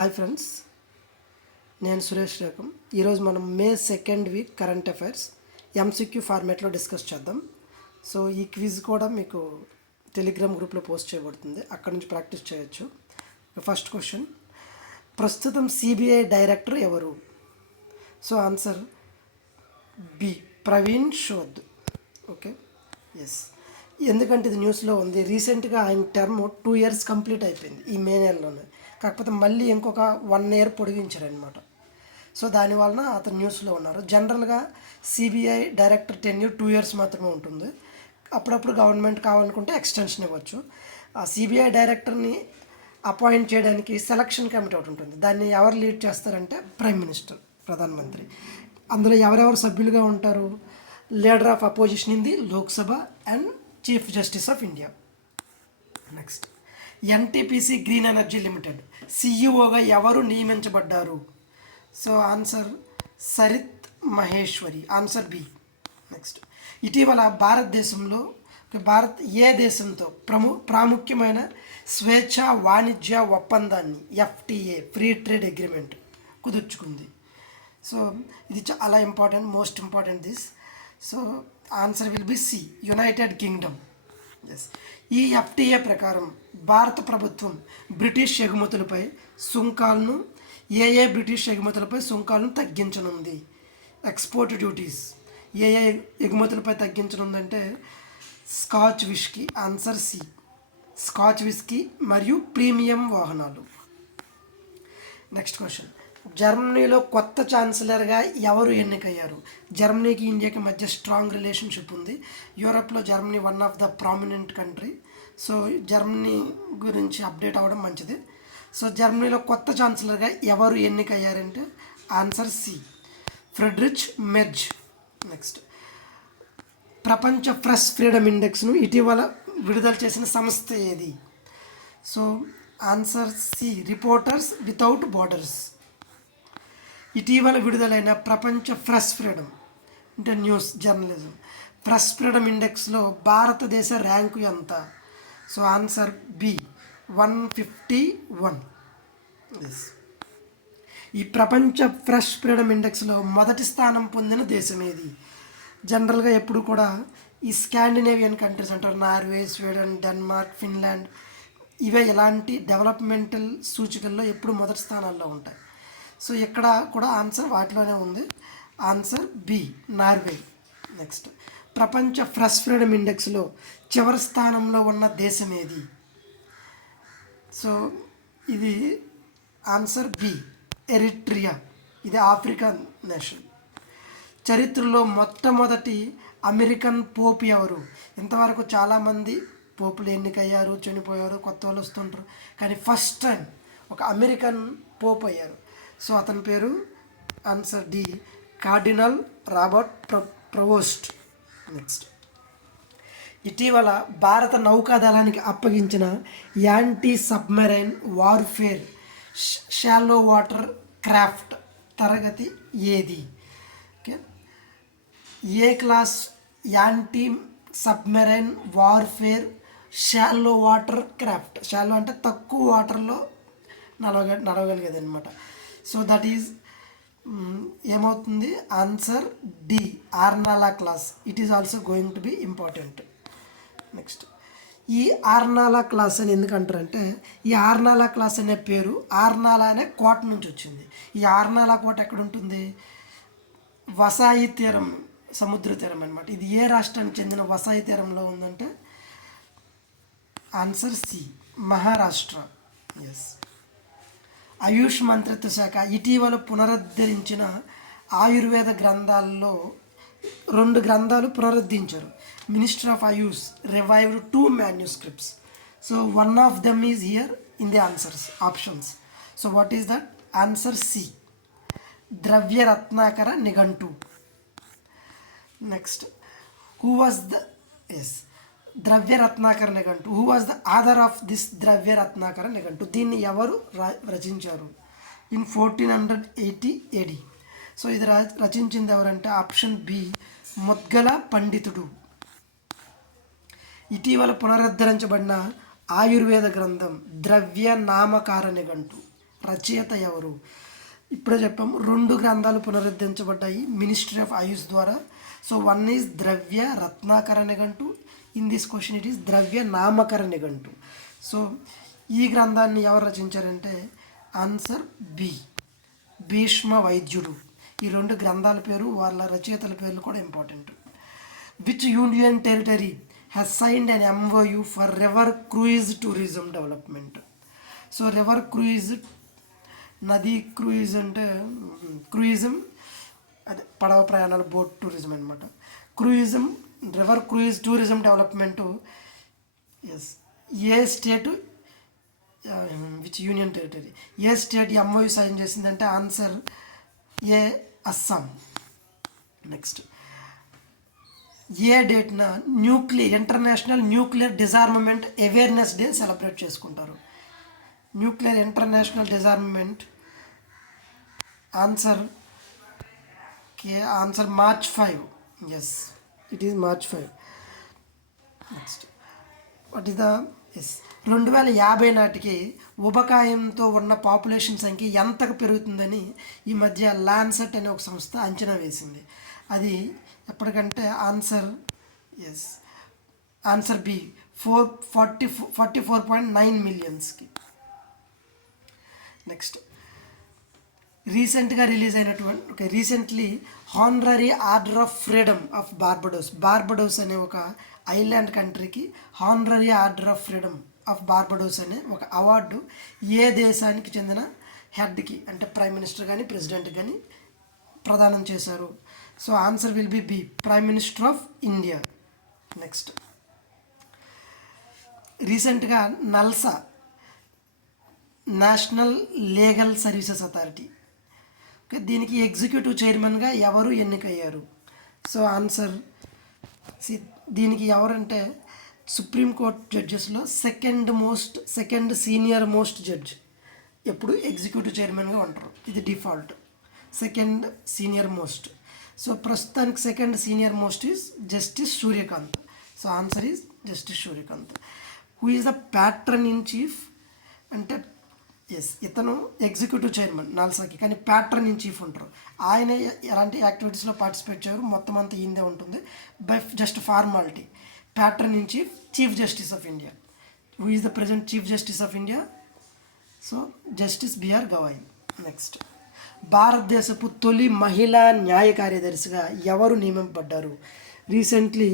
Hi friends, నేను సురేష్ రేఖం. ఈరోజు మనం May 2nd week current affairs MCQ ఫార్మేట్లో డిస్కస్ చేద్దాం. సో ఈ క్విజ్ కూడా మీకు టెలిగ్రామ్ గ్రూప్లో పోస్ట్ చేయబడుతుంది, అక్కడ నుంచి ప్రాక్టీస్ చేయొచ్చు. ఫస్ట్ క్వశ్చన్, ప్రస్తుతం సిబిఐ డైరెక్టర్ ఎవరు? So answer B, Praveen Sood. Okay, yes. ఎందుకంటే ఇది న్యూస్లో ఉంది. రీసెంట్గా ఆయన టర్మ్ 2 years కంప్లీట్ అయిపోయింది ఈ మే నెలలోనే. కాకపోతే మళ్ళీ ఇంకొక 1 year పొడిగించారనమాట. సో దానివలన అతను న్యూస్లో ఉన్నారు. జనరల్గా సిబిఐ డైరెక్టర్ టెన్యూర్ 2 years మాత్రమే ఉంటుంది. అప్పుడప్పుడు గవర్నమెంట్ కావాలనుకుంటే ఎక్స్టెన్షన్ ఇవ్వచ్చు. ఆ సిబిఐ డైరెక్టర్ని అపాయింట్ చేయడానికి సెలక్షన్ కమిటీ ఒకటి ఉంటుంది. దాన్ని ఎవరు లీడ్ చేస్తారంటే ప్రైమ్ మినిస్టర్, ప్రధానమంత్రి. అందులో ఎవరెవరు సభ్యులుగా ఉంటారు? Leader of opposition in the Lok Sabha and chief justice of India. Next, NTPC green energy limited సిఇఓగా ఎవరు నియమించబడ్డారు? So answer Sarith Maheshwari, answer B. Next, ఇటీవల భారతదేశంలో భారత్ ఏ దేశంతో ప్రాముఖ్యమైన స్వేచ్ఛ వాణిజ్య ఒప్పందాన్ని FTA, free trade agreement కుదుర్చుకుంది? So ఇది చాలా important, most important this. So answer will B C, United Kingdom. Yes. ఈ ఎఫ్టీఏ ప్రకారం భారత ప్రభుత్వం బ్రిటిష్ ఎగుమతులపై సుంకాలను బ్రిటిష్ ఎగుమతులపై సుంకాలను తగ్గించనుంది? ఎక్స్పోర్ట్ డ్యూటీస్ ఏ ఎగుమతులపై తగ్గించనుందంటే Scotch whisky, answer C, Scotch whisky మరియు ప్రీమియం వాహనాలు. నెక్స్ట్ క్వశ్చన్, జర్మనీలో కొత్త ఛాన్సలర్గా ఎవరు ఎన్నికయ్యారు? జర్మనీకి ఇండియాకి మధ్య స్ట్రాంగ్ రిలేషన్షిప్ ఉంది. యూరప్లో Germany one of the prominent country. So Germany గురించి అప్డేట్ అవ్వడం మంచిది. సో జర్మనీలో కొత్త ఛాన్సలర్గా ఎవరు ఎన్నికయ్యారంటే answer C, Friedrich Merz. Next, ప్రపంచ ప్రెస్ ఫ్రీడమ్ ఇండెక్స్ను ఇటీవల విడుదల చేసిన సంస్థ ఏది? So answer C, reporters without borders. ఇటీవల విడుదలైన ప్రపంచ ప్రెస్ ఫ్రీడమ్ అంటే న్యూస్ జర్నలిజం ప్రెస్ ఫ్రీడమ్ ఇండెక్స్లో భారతదేశ ర్యాంకు ఎంత? So answer B, 151. ఎస్. ఈ ప్రపంచ ప్రెస్ ఫ్రీడమ్ ఇండెక్స్లో మొదటి స్థానం పొందిన దేశం ఏది? జనరల్గా ఎప్పుడు కూడా ఈ స్కాండినేవియన్ కంట్రీస్ అంటారు, నార్వే, స్వీడన్, డెన్మార్క్, ఫిన్లాండ్, ఇవే ఇలాంటి డెవలప్మెంటల్ సూచికల్లో ఎప్పుడు మొదటి స్థానాల్లో ఉంటాయి. సో ఇక్కడ కూడా ఆన్సర్ వాటిలోనే ఉంది, ఆన్సర్ బి, నార్వే. నెక్స్ట్, ప్రపంచ ప్రెస్ ఫ్రీడమ్ ఇండెక్స్లో చివరి స్థానంలో ఉన్న దేశం ఏది? సో ఇది ఆన్సర్ బి, ఎరిట్రియా. ఇది ఆఫ్రికన్ నేషన్. చరిత్రలో మొట్టమొదటి అమెరికన్ పోప్ ఎవరు? ఇంతవరకు చాలామంది పోపులు ఎన్నికయ్యారు, చనిపోయారు, కొత్త వాళ్ళు వస్తుంటారు, కానీ ఫస్ట్ టైం ఒక అమెరికన్ పోప్ అయ్యారు. సో అతని పేరు answer D, cardinal Robert Prevost. Next, ఇటీవల భారత నౌకాదళానికి అప్పగించిన anti submarine warfare shallow water craft తరగతి ఏది? ఓకే, ఏ class anti submarine warfare shallow water craft. Shallow అంటే తక్కువ వాటర్లో నడవగలిగేది అనమాట. సో దట్ ఈజ్ ఏమవుతుంది? Answer D, Arnala class. It is also going to be important. Next, ఈ ఆర్నాలా క్లాస్ అని ఎందుకు అంటారంటే, ఈ ఆర్నాలా క్లాస్ అనే పేరు ఆర్నాలా అనే కోట నుంచి వచ్చింది. ఈ ఆర్నాలా కోట ఎక్కడ ఉంటుంది? వసాయి తీరం, సముద్ర తీరం అనమాట. ఇది ఏ రాష్ట్రానికి చెందిన వసాయి తీరంలో ఉందంటే answer C, Maharashtra. Yes. AYUSH మంత్రిత్వ శాఖ ఇటీవల పునరుద్ధరించిన ఆయుర్వేద గ్రంథాల్లో 2 గ్రంథాలు పునరుద్ధరించారు. Minister of AYUSH revived 2 manuscripts. So one of them is here in the answers options. So what is that? Answer C, Dravya Ratnakara Nighantu. Next, who was the Dravya Ratnakara Nighantu, who was the author of this Dravya Ratnakara నిఘంటు? దీన్ని ఎవరు రచించారు? In 1480 AD. సో ఇది రచించింది ఎవరంటే option B, Mudgala పండితుడు. ఇటీవల పునరుద్ధరించబడిన ఆయుర్వేద గ్రంథం ద్రవ్య నామకార నిఘంటు, రచయిత ఎవరు? ఇప్పుడే చెప్పాము 2 గ్రంథాలు పునరుద్ధరించబడ్డాయి మినిస్ట్రీ ఆఫ్ ఆయుష్ ద్వారా. So one is Dravya Ratnakara Nighantu, in this question it is Dravya Namakara Nighantu. So ఈ గ్రంథాన్ని ఎవరు రచించారంటే ఆన్సర్ బి, భీష్మ వైద్యుడు. ఈ 2 గ్రంథాల పేరు, వాళ్ళ రచయితల పేర్లు కూడా important. Which union territory has signed an MOU for river cruise tourism development? So river cruise, నదీ క్రూయిజ్ అంటే క్రూయిజం, అదే పడవ ప్రయాణాలు, బోట్ టూరిజం అనమాట. క్రూయిజం, river cruise tourism development yes ఏ స్టేటు, విచ్ యూనియన్ టెరిటరీ, ఏ స్టేట్ MOU సైన్ చేసిందంటే ఆన్సర్ ఏ, అస్సాం. నెక్స్ట్ ఏ డేట్న international nuclear disarmament awareness day celebrate చేసుకుంటారు? Nuclear international disarmament answer March 5. Yes, it is March 5. Next what is the 2050 నాటికి ఉబకాయంతో ఉన్న population సంఖ్య ఎంతకు పెరుగుతుందని ఈ మధ్య లాన్సెట్ అనే ఒక సంస్థ అంచనా వేసింది. అది ఎప్పటికంటే ఆన్సర్ బి 44.9 మిలియన్స్కి. నెక్స్ట్ రీసెంట్గా రిలీజ్ అయినటువంటి recently honorary order of freedom of Barbados అనే ఒక ఐలాండ్ కంట్రీకి honorary order of freedom of Barbados అనే ఒక అవార్డు ఏ దేశానికి చెందిన హెడ్కి అంటే ప్రైమ్ మినిస్టర్ కానీ ప్రెసిడెంట్ కానీ ప్రదానం చేశారు? So answer will B prime minister of India. Next రీసెంట్గా NALSA, national legal services authority, దీనికి ఎగ్జిక్యూటివ్ చైర్మన్గా ఎవరు ఎన్నికయ్యారు? సో ఆన్సర్ దీనికి ఎవరంటే supreme court జడ్జెస్లో second senior most judge ఎప్పుడు ఎగ్జిక్యూటివ్ చైర్మన్గా ఉంటారు. ఇది default, second senior most. So ప్రస్తుతానికి second senior most is justice Surya Kant. So answer is justice Surya Kant. Who is the pattern in chief అంటే ఇతను ఎగ్జిక్యూటివ్ చైర్మన్ నాల్సాకి, కానీ ప్యాట్రన్ ఇన్ చీఫ్ ఉంటారు. ఆయన ఎలాంటి యాక్టివిటీస్లో పార్టిసిపేట్ చేయరు, మొత్తం అంతా ఈందే ఉంటుంది by just formality. Patron in chief, chief justice of India. Who is the present chief justice of India? So justice BR Gavai. Next భారతదేశపు తొలి మహిళా న్యాయ కార్యదర్శిగా ఎవరు నియమింపబడ్డారు? Recently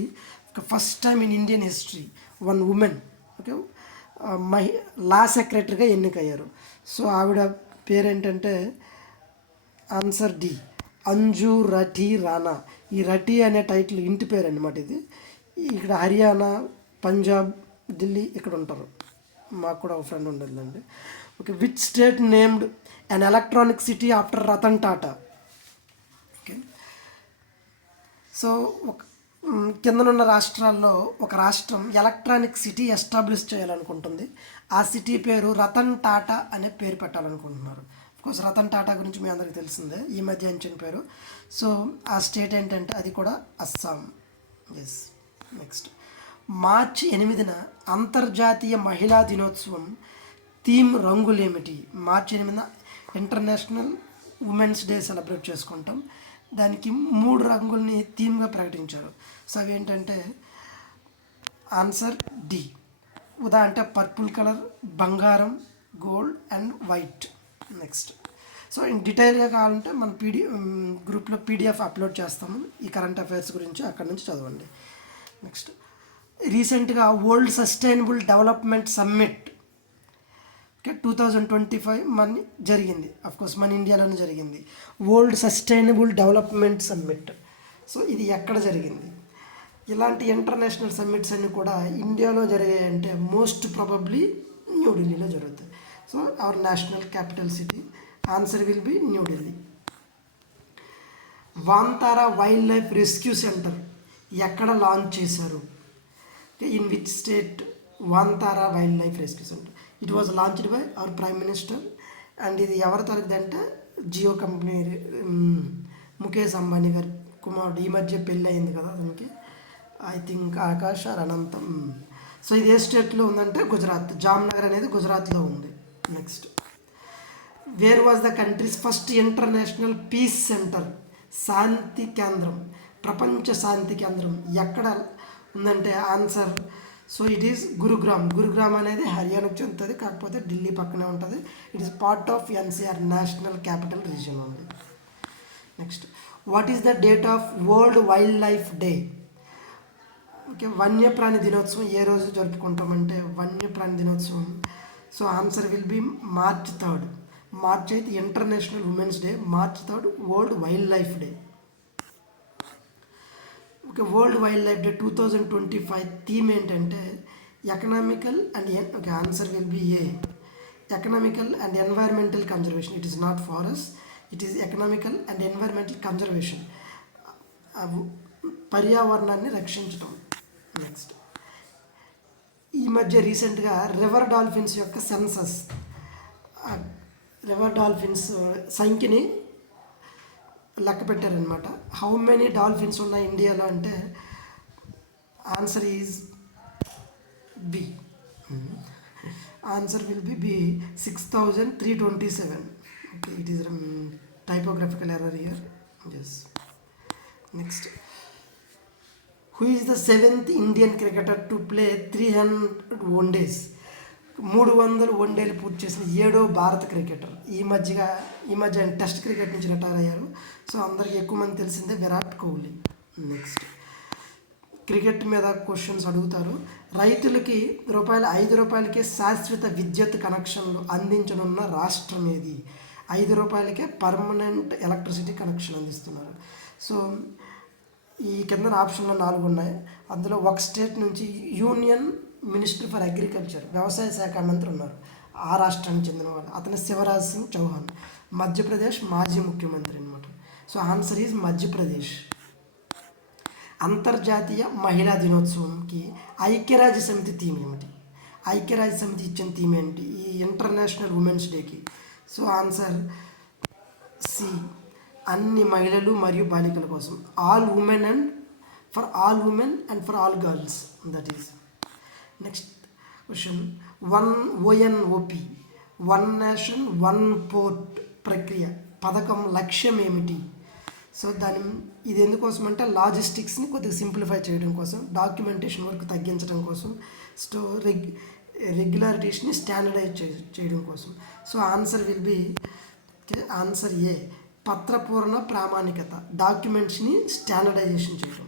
first time in Indian history one women law సెక్రటరీగా ఎన్నికయ్యారు. So ఆవిడ పేరేంటంటే ఆన్సర్ డి, అంజు రఠీ రాణా. ఈ రఠీ అనే టైటిల్ ఇంటి పేరు అన్నమాట. ఇది ఇక్కడ హర్యానా, పంజాబ్, ఢిల్లీ ఇక్కడ ఉంటారు. మాకు కూడా ఒక ఫ్రెండ్ ఉండదండి. Okay, which state named an electronic city after Ratan Tata? Okay, so కిందనున్న రాష్ట్రాల్లో ఒక రాష్ట్రం ఎలక్ట్రానిక్ సిటీ ఎస్టాబ్లిష్ చేయాలనుకుంటుంది. ఆ సిటీ పేరు రతన్ టాటా అనే పేరు పెట్టాలనుకుంటున్నారు. అఫ్కోర్స్ రతన్ టాటా గురించి మీ అందరికీ తెలిసిందే, ఈ మధ్య ఇచ్చిన పేరు. సో ఆ స్టేట్ ఏంటంటే అది కూడా అస్సాం. ఎస్. నెక్స్ట్ March 8న అంతర్జాతీయ మహిళా దినోత్సవం థీమ్ రంగులేమిటి? March 8న ఇంటర్నేషనల్ ఉమెన్స్ డే సెలబ్రేట్ చేసుకుంటాం. దానికి 3 రంగుల్ని థీమ్గా ప్రకటించారు. సో అవి ఏంటంటే ఆన్సర్ డి, ఉదా అంటే పర్పుల్ కలర్, బంగారం, gold and white. Next so in డీటెయిల్గా కావాలంటే మన గ్రూప్లో PDF అప్లోడ్ చేస్తాము ఈ కరెంట్ అఫైర్స్ గురించి, అక్కడ నుంచి చదవండి. నెక్స్ట్ రీసెంట్గా వరల్డ్ సస్టైనబుల్ డెవలప్మెంట్ సమ్మిట్ 2025 మన జరిగింది. అఫ్కోర్స్ మన ఇండియాలోనే జరిగింది world sustainable development summit. So ఇది ఎక్కడ జరిగింది? ఇలాంటి ఇంటర్నేషనల్ సమ్మిట్స్ అన్నీ కూడా ఇండియాలో జరిగాయంటే మోస్ట్ ప్రాబబ్లీ న్యూఢిల్లీలో జరుగుతాయి. So our national capital city answer will B New Delhi. వాంతారా wild life rescue centre ఎక్కడ లాంచ్ చేశారు? In which state వాంతారా wild life rescue centre? It was launched by our prime minister. And ఇది ఎవరి తరగదంటే Jio company Mukesh Ambani గారి కుమారుడు. ఈ మధ్య పెళ్ళి అయింది కదా అతనికి, ఐ థింక్ ఆకాష్ ఆర్ అనంతం. సో ఇది ఏ స్టేట్లో ఉందంటే గుజరాత్, జామ్నగర్ అనేది గుజరాత్లో ఉంది. Next where was the country's first international peace centre, శాంతి కేంద్రం, ప్రపంచ శాంతి కేంద్రం ఎక్కడ ఉందంటే answer, so it is Gurugram. Gurugram అనేది హర్యానాకు చెందుతుంది, కాకపోతే ఢిల్లీ పక్కనే ఉంటుంది. It is part of NCR, national capital region ఉంది. Next, what is the date of world wildlife day? Okay, వన్యప్రాణి దినోత్సవం ఏ రోజు జరుపుకుంటామంటే వన్యప్రాణి దినోత్సవం, so answer will be March 3rd. March అయితే international women's day, March 3rd world wildlife day. Okay, world wildlife day 2025 theme ఏంటంటే economical and okay answer will be A, economical and environmental conservation. It is not forest, it is economical and environmental conservation, పర్యావరణాన్ని రక్షించడం. Next, ఈ మధ్య రీసెంట్గా river dolphins యొక్క census, river dolphins సంఖ్యని లెక్క పెట్టారనమాట. హౌ మెనీ డాల్ఫిన్స్ ఉన్నాయి ఇండియాలో అంటే answer is B, answer will be B 6327. Okay, it is typographical error here. Yes. Next, who is the 7th Indian cricketer to play 300 వన్డేస్? 300 వన్డేలు పూర్తి చేసిన 7వ భారత క్రికెటర్. ఈ మధ్య టెస్ట్ క్రికెట్ నుంచి రిటైర్ అయ్యారు. సో అందరికీ ఎక్కువ మంది తెలిసిందే విరాట్ కోహ్లీ. నెక్స్ట్, క్రికెట్ మీద క్వశ్చన్స్ అడుగుతారు. రైతులకి ₹5కే శాశ్వత విద్యుత్ కనెక్షన్లు అందించనున్న రాష్ట్రం ఏది? ₹5కే పర్మనెంట్ ఎలక్ట్రిసిటీ కనెక్షన్ అందిస్తున్నారు. సో ఈ కింద ఆప్షన్లో 4 ఉన్నాయి. అందులో ఒక స్టేట్ నుంచి యూనియన్ మినిస్టర్ ఫర్ అగ్రికల్చర్, వ్యవసాయ శాఖ మంత్రి ఉన్నారు, ఆ రాష్ట్రానికి చెందిన వాళ్ళు, అతను శివరాజ్ సింగ్ చౌహాన్. మధ్యప్రదేశ్ మాజీ ముఖ్యమంత్రి అనమాట. So answer is Madhya Pradesh. అంతర్జాతీయ మహిళా దినోత్సవంకి ఐక్యరాజ్య సమితి థీమ్ ఏమిటి? ఐక్యరాజ్య సమితి ఇచ్చిన థీమ్ ఏంటి ఈ ఇంటర్నేషనల్ ఉమెన్స్ డేకి? సో ఆన్సర్ సి, అన్ని మహిళలు మరియు బాలికల కోసం, all women and for all women and for all girls, that is. Next question, ONOP, one nation one port ప్రక్రియ పథకం లక్ష్యం ఏమిటి? సో ఇది ఎందుకోసం అంటే లాజిస్టిక్స్ని కొద్దిగా సింప్లిఫై చేయడం కోసం, డాక్యుమెంటేషన్ వర్క్ తగ్గించడం కోసం, రెగ్యులారిటీస్ని స్టాండర్డైజ్ చేయడం కోసం. So answer will be answer A, పత్రపూర్ణ ప్రామాణికత, డాక్యుమెంట్స్ని స్టాండర్డైజేషన్ చేయడం.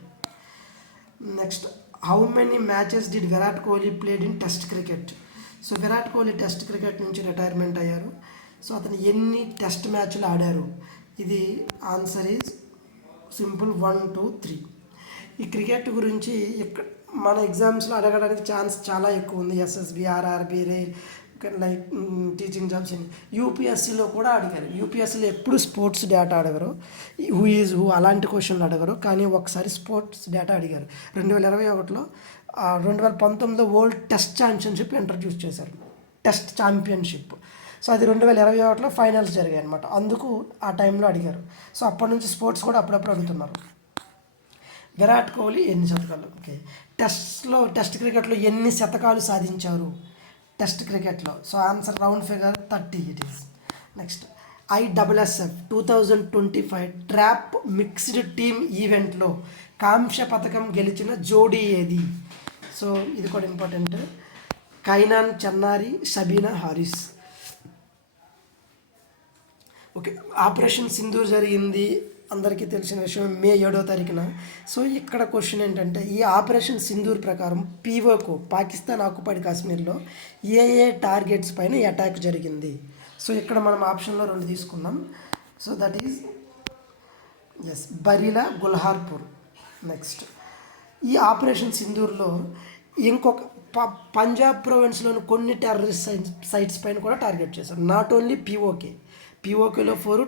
Next, how many matches did Virat Kohli played in test cricket? So Virat Kohli test cricket నుంచి రిటైర్మెంట్ అయ్యారు. సో అతను ఎన్ని టెస్ట్ మ్యాచ్లు ఆడారు? ఇది ఆన్సర్ ఈజ్ సింపుల్ 1, 2, 3. ఈ క్రికెట్ గురించి మన ఎగ్జామ్స్లో అడగడానికి ఛాన్స్ చాలా ఎక్కువ ఉంది. SSB, RRB, rail, like teaching jobs, యూపీఎస్సీలో కూడా అడిగారు. యూపీఎస్సీలో ఎప్పుడు స్పోర్ట్స్ డేటా అడగరు, హూ ఈజ్ హూ అలాంటి క్వశ్చన్లు అడగరు. కానీ ఒకసారి స్పోర్ట్స్ డేటా అడిగారు 2021లో. 2019లో వరల్డ్ టెస్ట్ ఛాంపియన్షిప్ ఇంట్రడ్యూస్ చేశారు, టెస్ట్ ఛాంపియన్షిప్. సో అది 2021లో ఫైనల్స్ జరిగాయి అనమాట. అందుకు ఆ టైంలో అడిగారు. సో అప్పటి నుంచి స్పోర్ట్స్ కూడా అప్పుడప్పుడు అడుగుతున్నారు. విరాట్ కోహ్లీ ఎన్ని శతకాలు? ఓకే, టెస్ట్ క్రికెట్లో ఎన్ని శతకాలు సాధించారు టెస్ట్ క్రికెట్లో? So answer round figure 30 it is. Next, ISSF 2025 trap mixed team ఈవెంట్లో కాంస్య పథకం గెలిచిన జోడీ ఏది? సో ఇది కూడా important, Kynan Chenai, Shabeena Harris. Okay, operation Sindoor జరిగింది అందరికీ తెలిసిన విషయం, మే 7వ తారీఖున. సో ఇక్కడ క్వశ్చన్ ఏంటంటే ఈ ఆపరేషన్ సింధూర్ ప్రకారం POK, పాకిస్తాన్ ఆక్యుపైడ్ కాశ్మీర్లో ఏ టార్గెట్స్ పైన అటాక్ జరిగింది? సో ఇక్కడ మనం ఆప్షన్లో 2 తీసుకున్నాం. సో దట్ ఈజ్ ఎస్, బరీలా, గుల్హార్పూర్. నెక్స్ట్, ఈ ఆపరేషన్ సింధూర్లో ఇంకొక పంజాబ్ ప్రావిన్స్లోని కొన్ని టెర్రరిస్ట్ సైట్స్ పైన కూడా టార్గెట్ చేశారు. నాట్ ఓన్లీ POKలో 4,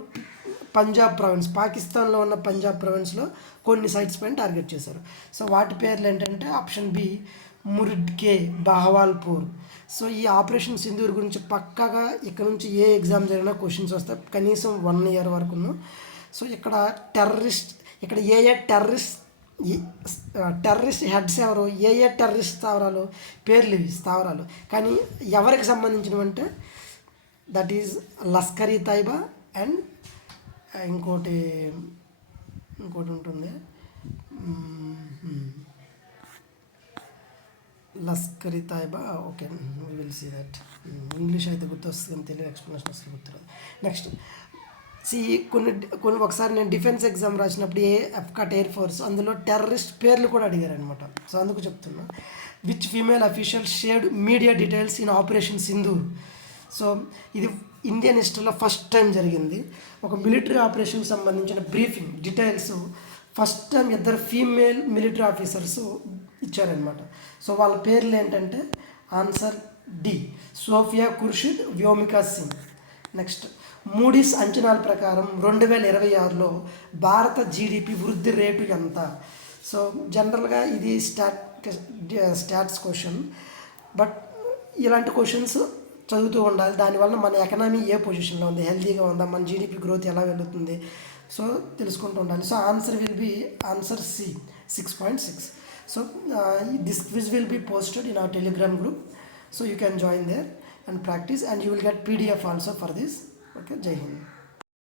పంజాబ్ ప్రావిన్స్, పాకిస్తాన్లో ఉన్న పంజాబ్ ప్రావిన్స్లో కొన్ని సైట్స్ పైన టార్గెట్ చేశారు. సో వాటి పేర్లు ఏంటంటే ఆప్షన్ బి మురిడ్కే, బహవాల్పూర్. సో ఈ ఆపరేషన్ సింధూర్ గురించి పక్కాగా ఇక్కడ నుంచి ఏ ఎగ్జామ్ జరిగినా క్వశ్చన్స్ వస్తాయి, కనీసం 1 ఇయర్ వరకును. సో ఇక్కడ ఏ టెర్రరిస్ట్ హెడ్స్ ఎవరు, ఏ టెర్రరిస్ట్ స్థావరాలు పేర్లు ఇవి స్థావరాలు, కానీ ఎవరికి సంబంధించినవంటే that is Lashkar e Taiba and ఇంకోటి ఇంకోటి ఉంటుంది Lashkar e Taiba. Okay, will see that. English అయితే గుర్తొస్తుంది కానీ తెలుగు ఎక్స్ప్లెనేషన్ అసలు గుర్తురాదు. నెక్స్ట్ కొన్ని ఒకసారి నేను డిఫెన్స్ ఎగ్జామ్ రాసినప్పుడు ఎఫ్కాట్ ఎయిర్ ఫోర్స్ అందులో టెర్రరిస్ట్ పేర్లు కూడా అడిగారనమాట. సో అందుకు చెప్తున్నా. Which female official shared media details in operation Sindoor. So ఇది ఇండియన్ హిస్టరీలో ఫస్ట్ టైం జరిగింది. ఒక మిలిటరీ ఆపరేషన్కి సంబంధించిన బ్రీఫింగ్ డీటెయిల్స్ ఫస్ట్ టైం ఇద్దరు ఫీమేల్ మిలిటరీ ఆఫీసర్స్ ఇచ్చారనమాట. సో వాళ్ళ పేర్లు ఏంటంటే answer D, Sofiya Qureshi, Vyomika Singh. Next Moody's అంచనాల ప్రకారం 2026లో భారత జీడిపి వృద్ధి రేటు ఎంత? సో జనరల్గా ఇది స్టాట్స్ క్వశ్చన్, బట్ ఇలాంటి క్వశ్చన్స్ చదువుతూ ఉండాలి. దానివల్ల మన ఎకనామీ ఏ పొజిషన్లో ఉంది, హెల్తీగా ఉందా, మన జీడిపి గ్రోత్ ఎలా వెళుతుంది, సో తెలుసుకుంటూ ఉండాలి. So answer will be answer C, 6.6. So this quiz will be posted in our Telegram group. So you can join there and practice, and you will get PDF also for this. Okay, Jai Hind.